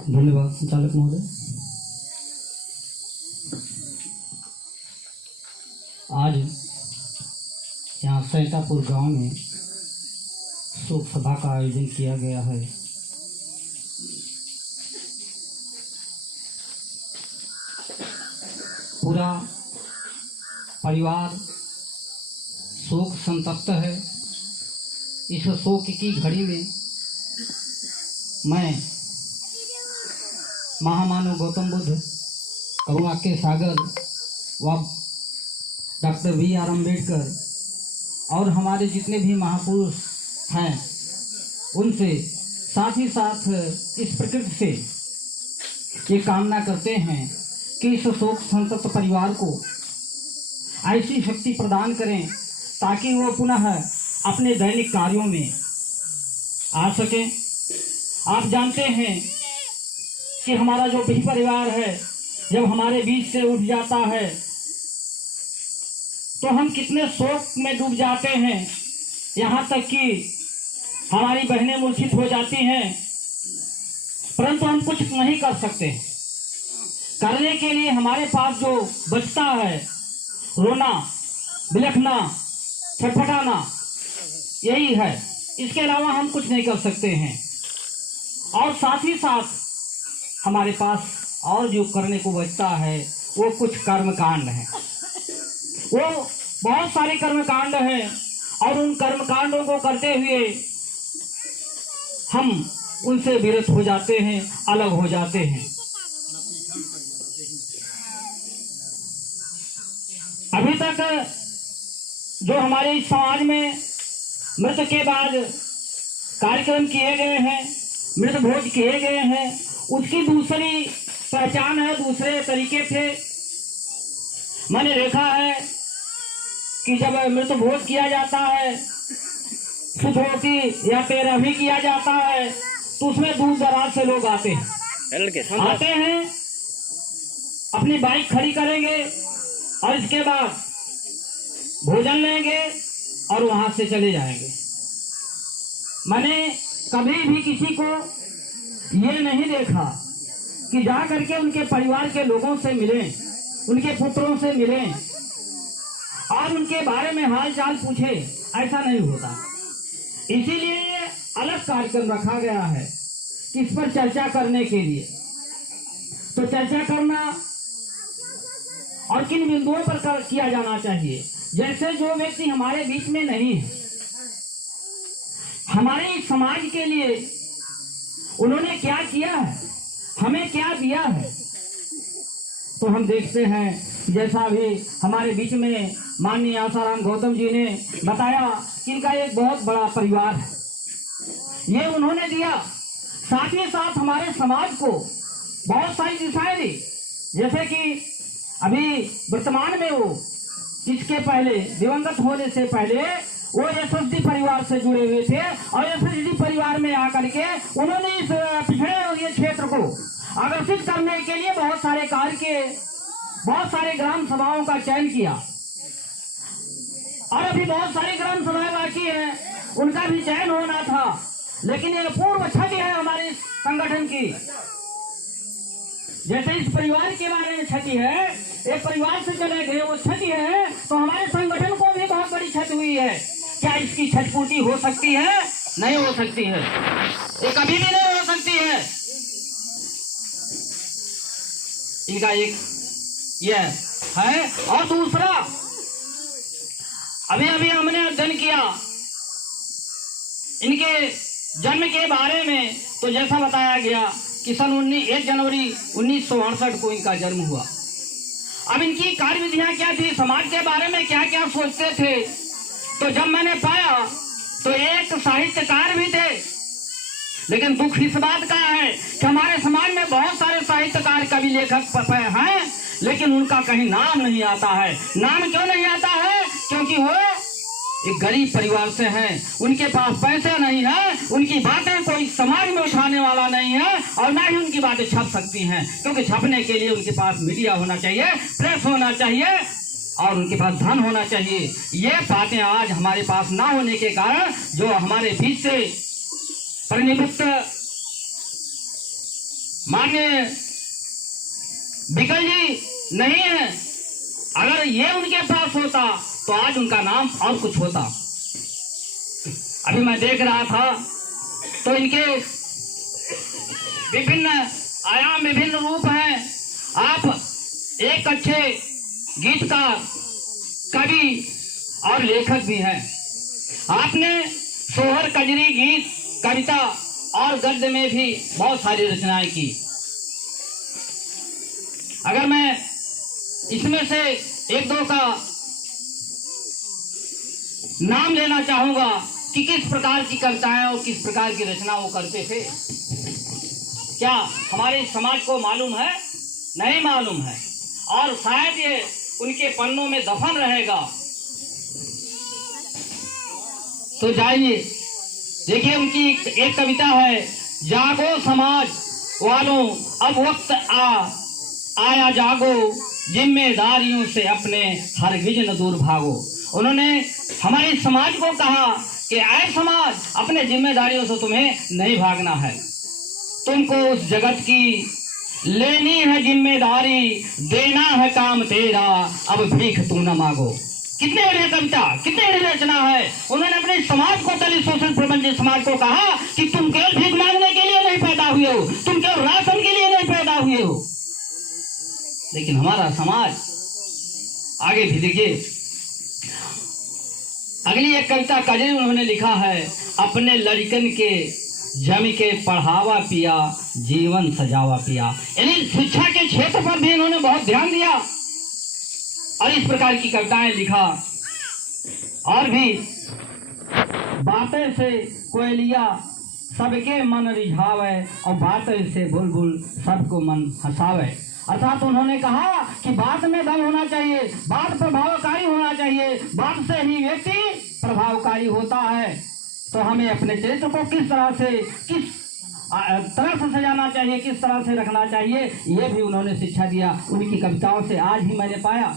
धन्यवाद संचालक महोदय। आज यहाँ सैतापुर गांव में शोक सभा का आयोजन किया गया है। पूरा परिवार शोक संतप्त है। इस शोक की घड़ी में मैं महामानव गौतम बुद्ध, करुणा के सागर व डॉक्टर B.R. अम्बेडकर और हमारे जितने भी महापुरुष हैं उनसे साथ ही साथ इस प्रकृति से ये कामना करते हैं कि इस शोक संतप्त परिवार को ऐसी शक्ति प्रदान करें ताकि वो पुनः अपने दैनिक कार्यों में आ सकें। आप जानते हैं कि हमारा जो भी परिवार है जब हमारे बीच से उठ जाता है तो हम कितने शोक में डूब जाते हैं, यहाँ तक कि हमारी बहनें मूर्छित हो जाती हैं, परंतु हम कुछ नहीं कर सकते। करने के लिए हमारे पास जो बचता है रोना, बिलखना, छटपटाना, यही है। इसके अलावा हम कुछ नहीं कर सकते हैं। और साथ ही साथ हमारे पास और जो करने को बचता है वो कुछ कर्मकांड हैं। वो बहुत सारे कर्मकांड हैं और उन कर्मकांडों को करते हुए हम उनसे विरत हो जाते हैं, अलग हो जाते हैं। अभी तक जो हमारे इस समाज में मृत के बाद कार्यक्रम किए गए हैं, मृत भोज किए गए हैं, उसकी दूसरी पहचान है, दूसरे तरीके थे। मैंने देखा है कि जब मृत भोज किया जाता है, सुधोती या पैरवी किया जाता है, तो उसमें दूर दराज से लोग आते हैं, अपनी बाइक खड़ी करेंगे और इसके बाद भोजन लेंगे और वहां से चले जाएंगे। मैंने कभी भी किसी को ये नहीं देखा कि जा करके उनके परिवार के लोगों से मिलें, उनके पुत्रों से मिलें और उनके बारे में हाल चाल पूछे। ऐसा नहीं होता। इसीलिए ये अलग कार्यक्रम रखा गया है इस पर चर्चा करने के लिए। तो चर्चा करना और किन बिंदुओं पर किया जाना चाहिए। जैसे जो व्यक्ति हमारे बीच में नहीं है, हमारे इस समाज के लिए उन्होंने क्या किया है, हमें क्या दिया है, तो हम देखते हैं। जैसा भी हमारे बीच में माननीय आसाराम गौतम जी ने बताया कि इनका एक बहुत बड़ा परिवार है, ये उन्होंने दिया। साथ ही साथ हमारे समाज को बहुत सारी दिशाएं दी। जैसे कि अभी वर्तमान में वो इसके पहले दिवंगत होने से पहले वो एसएसडी परिवार से जुड़े हुए थे और एसएसडी परिवार में आकर के उन्होंने इस पिछड़े हुए क्षेत्र को आकर्षित करने के लिए बहुत सारे कार्य किए, बहुत सारे ग्राम सभाओं का चयन किया और अभी बहुत सारी ग्राम सभाएं बाकी हैं, उनका भी चयन होना था। लेकिन ये पूर्व क्षति है हमारे संगठन की। जैसे इस परिवार के बारे में क्षति है, एक परिवार से चले गए वो क्षति है, तो हमारे संगठन को भी बहुत बड़ी क्षति हुई है। क्या इसकी क्षतिपूर्ति हो सकती है? नहीं हो सकती है, ये कभी भी नहीं हो सकती है। इनका एक ये है। और दूसरा, अभी अभी हमने अध्ययन किया इनके जन्म के बारे में, तो जैसा बताया गया कि सन 1 जनवरी 1968 को इनका जन्म हुआ। अब इनकी कार्यविधियां क्या थी, समाज के बारे में क्या क्या सोचते थे, तो जब मैंने पाया तो एक साहित्यकार भी थे। लेकिन दुख इस बात का है कि हमारे समाज में बहुत सारे साहित्यकार, कवि, लेखक हैं, लेकिन उनका कहीं नाम नहीं आता है। नाम क्यों नहीं आता है? क्योंकि वो एक गरीब परिवार से हैं, उनके पास पैसे नहीं है, उनकी बातें कोई समाज में उठाने वाला नहीं है और ना ही उनकी बातें छप सकती हैं, क्योंकि छपने के लिए उनके पास मीडिया होना चाहिए, प्रेस होना चाहिए और उनके पास धन होना चाहिए। ये बातें आज हमारे पास ना होने के कारण जो हमारे बीच से परिनिवृत्त माननीय विकल जी नहीं है। अगर ये उनके पास होता तो आज उनका नाम और कुछ होता। अभी मैं देख रहा था तो इनके विभिन्न आयाम, विभिन्न रूप हैं। आप एक अच्छे गीतकार, कवि और लेखक भी हैं। आपने सोहर, कजरी, गीत, कविता और गद्य में भी बहुत सारी रचनाएं की। अगर मैं इसमें से एक दो का नाम लेना चाहूंगा कि किस प्रकार की कविताएं और किस प्रकार की रचना वो करते थे, क्या हमारे समाज को मालूम है? नहीं मालूम है, और शायद ये उनके पन्नों में दफन रहेगा। तो जाइए देखिए, उनकी एक कविता है, जागो समाज वालों अब वक्त आया जागो, जिम्मेदारियों से अपने हरगिज न दूर भागो। उन्होंने हमारे समाज को कहा कि ऐ समाज, अपने जिम्मेदारियों से तुम्हें नहीं भागना है, तुमको उस जगत की लेनी है जिम्मेदारी, देना है काम तेरा, अब भीख तू न मांगो। कितने बड़ी कविता, कितने बड़ी रचना है। उन्होंने अपने समाज को, दलित शोषित प्रबंधित समाज को कहा कि तुम केवल भीख मांगने के लिए नहीं पैदा हुए हो, तुम केवल राशन के लिए नहीं पैदा हुए हो। लेकिन हमारा समाज आगे भी देखिए, अगली एक कविता कजरी उन्होंने लिखा है, अपने लड़कन के जमी के पढ़ावा पिया, जीवन सजावा पिया। यानी शिक्षा के क्षेत्र पर भी इन्होंने बहुत ध्यान दिया और इस प्रकार की कविताएं लिखा। और भी, बातें से कोयलिया सबके मन रिझावे, और बातें से बुलबुल सबको मन हंसावे। अर्थात उन्होंने कहा कि बात में दम होना चाहिए, बात प्रभावकारी होना चाहिए, बात से ही व्यक्ति प्रभावकारी होता है। तो हमें अपने चरित्र को किस तरह से सजाना चाहिए, किस तरह से रखना चाहिए, ये भी उन्होंने शिक्षा दिया। उनकी कविताओं से आज ही मैंने पाया